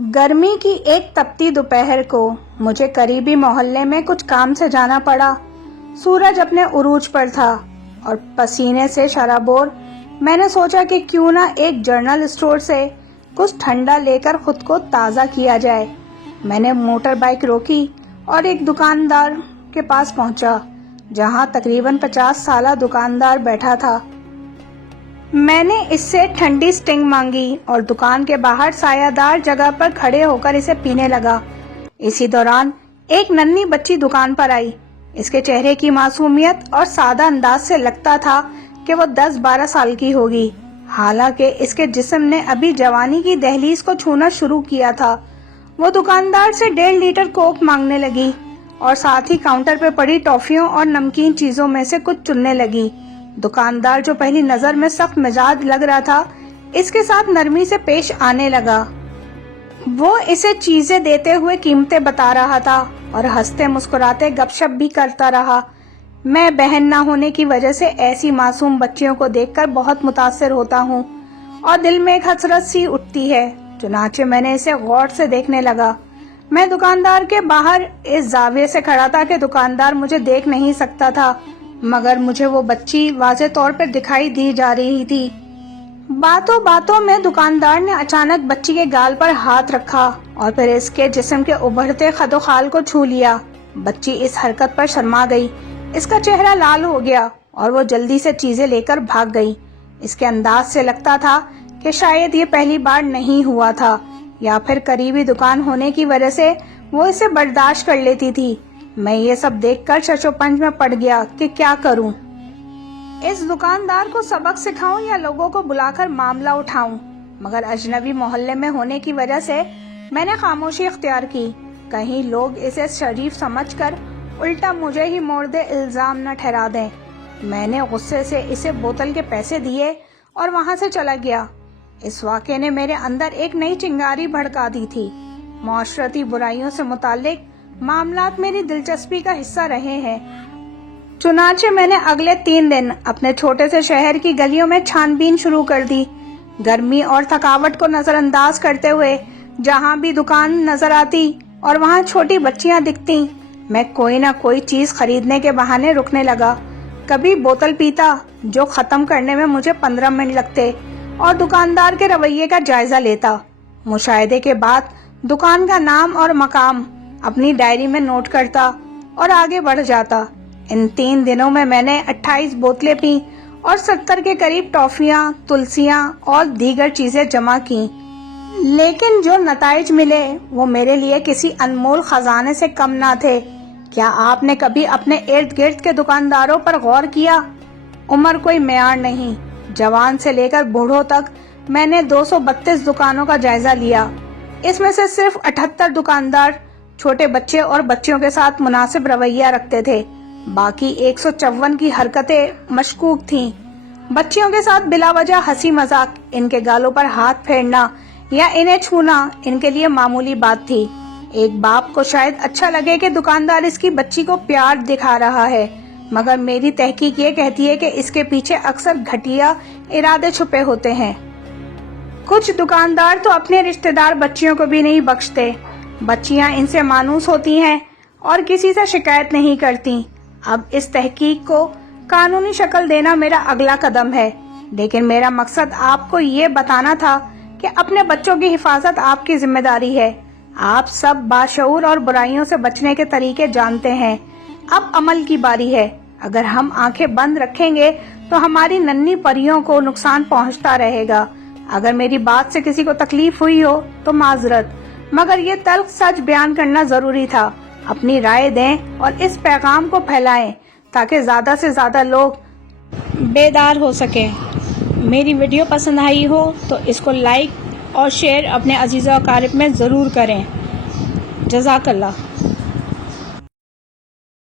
गर्मी की एक तपती दोपहर को मुझे करीबी मोहल्ले में कुछ काम से जाना पड़ा। सूरज अपने उरूज पर था और पसीने से शराबोर। मैंने सोचा कि क्यों ना एक जनरल स्टोर से कुछ ठंडा लेकर खुद को ताज़ा किया जाए। मैंने मोटर बाइक रोकी और एक दुकानदार के पास पहुंचा, जहां तकरीबन 50 साला दुकानदार बैठा था। मैंने इससे ठंडी स्टिंग मांगी और दुकान के बाहर सायादार जगह पर खड़े होकर इसे पीने लगा। इसी दौरान एक नन्ही बच्ची दुकान पर आई। इसके चेहरे की मासूमियत और सादा अंदाज से लगता था कि वो 10-12 साल की होगी। हालांकि इसके जिस्म ने अभी जवानी की दहलीज को छूना शुरू किया था। वो दुकानदार से 1.5 लीटर कोक मांगने लगी और साथ ही काउंटर पे पड़ी टॉफियों और नमकीन चीजों में से कुछ चुनने लगी। दुकानदार, जो पहली नजर में सख्त मिजाज लग रहा था, इसके साथ नरमी से पेश आने लगा। वो इसे चीजें देते हुए कीमतें बता रहा था और हंसते मुस्कुराते गपशप भी करता रहा। मैं बहन ना होने की वजह से ऐसी मासूम बच्चियों को देखकर बहुत मुतासिर होता हूँ और दिल में एक हसरत सी उठती है। चुनाचे मैंने इसे गौर से देखने लगा। मैं दुकानदार के बाहर इस जाविये से खड़ा था कि दुकानदार मुझे देख नहीं सकता था, मगर मुझे वो बच्ची वाज़े तौर पर दिखाई दी जा रही थी। बातों बातों में दुकानदार ने अचानक बच्ची के गाल पर हाथ रखा और फिर इसके जिस्म के उभरते खदोखाल को छू लिया। बच्ची इस हरकत पर शर्मा गई। इसका चेहरा लाल हो गया और वो जल्दी से चीजें लेकर भाग गई। इसके अंदाज से लगता था कि शायद ये पहली बार नहीं हुआ था, या फिर करीबी दुकान होने की वजह से वो इसे बर्दाश्त कर लेती थी। मैं ये सब देखकर शशोपंज में पड़ गया कि क्या करूं। इस दुकानदार को सबक सिखाऊं या लोगों को बुलाकर मामला उठाऊं, मगर अजनबी मोहल्ले में होने की वजह से मैंने खामोशी इख्तियार की। कहीं लोग इसे शरीफ समझकर उल्टा मुझे ही मोड़ दे, इल्जाम न ठहरा दें। मैंने गुस्से से इसे बोतल के पैसे दिए और वहां से चला गया। इस वाक़े ने मेरे अंदर एक नई चिंगारी भड़का दी थी। माशरती बुराइयों से मुताल्लिक मामलात मेरी दिलचस्पी का हिस्सा रहे हैं। चुनाचे मैंने अगले 3 दिन अपने छोटे से शहर की गलियों में छानबीन शुरू कर दी। गर्मी और थकावट को नजरअंदाज करते हुए जहां भी दुकान नजर आती और वहां छोटी बच्चियां दिखती, मैं कोई ना कोई चीज खरीदने के बहाने रुकने लगा। कभी बोतल पीता, जो खत्म करने में मुझे 15 मिनट लगते, और दुकानदार के रवैये का जायजा लेता। मुशाहिदे के बाद दुकान का नाम और मकाम अपनी डायरी में नोट करता और आगे बढ़ जाता। इन 3 दिनों में मैंने 28 बोतलें पी और 70 के करीब टॉफियां, तुलसियां और दीगर चीजें जमा की। लेकिन जो नताइज मिले वो मेरे लिए किसी अनमोल खजाने से कम ना थे। क्या आपने कभी अपने इर्द गिर्द के दुकानदारों पर गौर किया? उम्र कोई मेयार नहीं। जवान से लेकर बूढ़ों तक मैंने 232 दुकानों का जायजा लिया। इसमें से सिर्फ 78 दुकानदार छोटे बच्चे और बच्चियों के साथ मुनासिब रवैया रखते थे। बाकी 154 की हरकतें मशकूक थीं। बच्चियों के साथ बिला वजह हंसी मजाक, इनके गालों पर हाथ फेरना या इन्हें छूना इनके लिए मामूली बात थी। एक बाप को शायद अच्छा लगे कि दुकानदार इसकी बच्ची को प्यार दिखा रहा है, मगर मेरी तहकीक ये कहती है कि इसके पीछे अक्सर घटिया इरादे छुपे होते हैं। कुछ दुकानदार तो अपने रिश्तेदार बच्चियों को भी नहीं बख्शते। बच्चियां इनसे मानूस होती हैं और किसी से शिकायत नहीं करती। अब इस तहकीक को कानूनी शक्ल देना मेरा अगला कदम है, लेकिन मेरा मकसद आपको ये बताना था कि अपने बच्चों की हिफाजत आपकी जिम्मेदारी है। आप सब बाशऊर और बुराइयों से बचने के तरीके जानते हैं। अब अमल की बारी है। अगर हम आंखें बंद रखेंगे तो हमारी नन्ही परियों को नुकसान पहुंचता रहेगा। अगर मेरी बात से किसी को तकलीफ हुई हो तो माजरत, मगर ये तल्ख सच बयान करना जरूरी था। अपनी राय दें और इस पैगाम को फैलाएं ताकि ज्यादा से ज्यादा लोग बेदार हो सकें। मेरी वीडियो पसंद आई हो तो इसको लाइक और शेयर अपने अजीज़ व अकारिब में ज़रूर करें। जज़ाकल्लाह।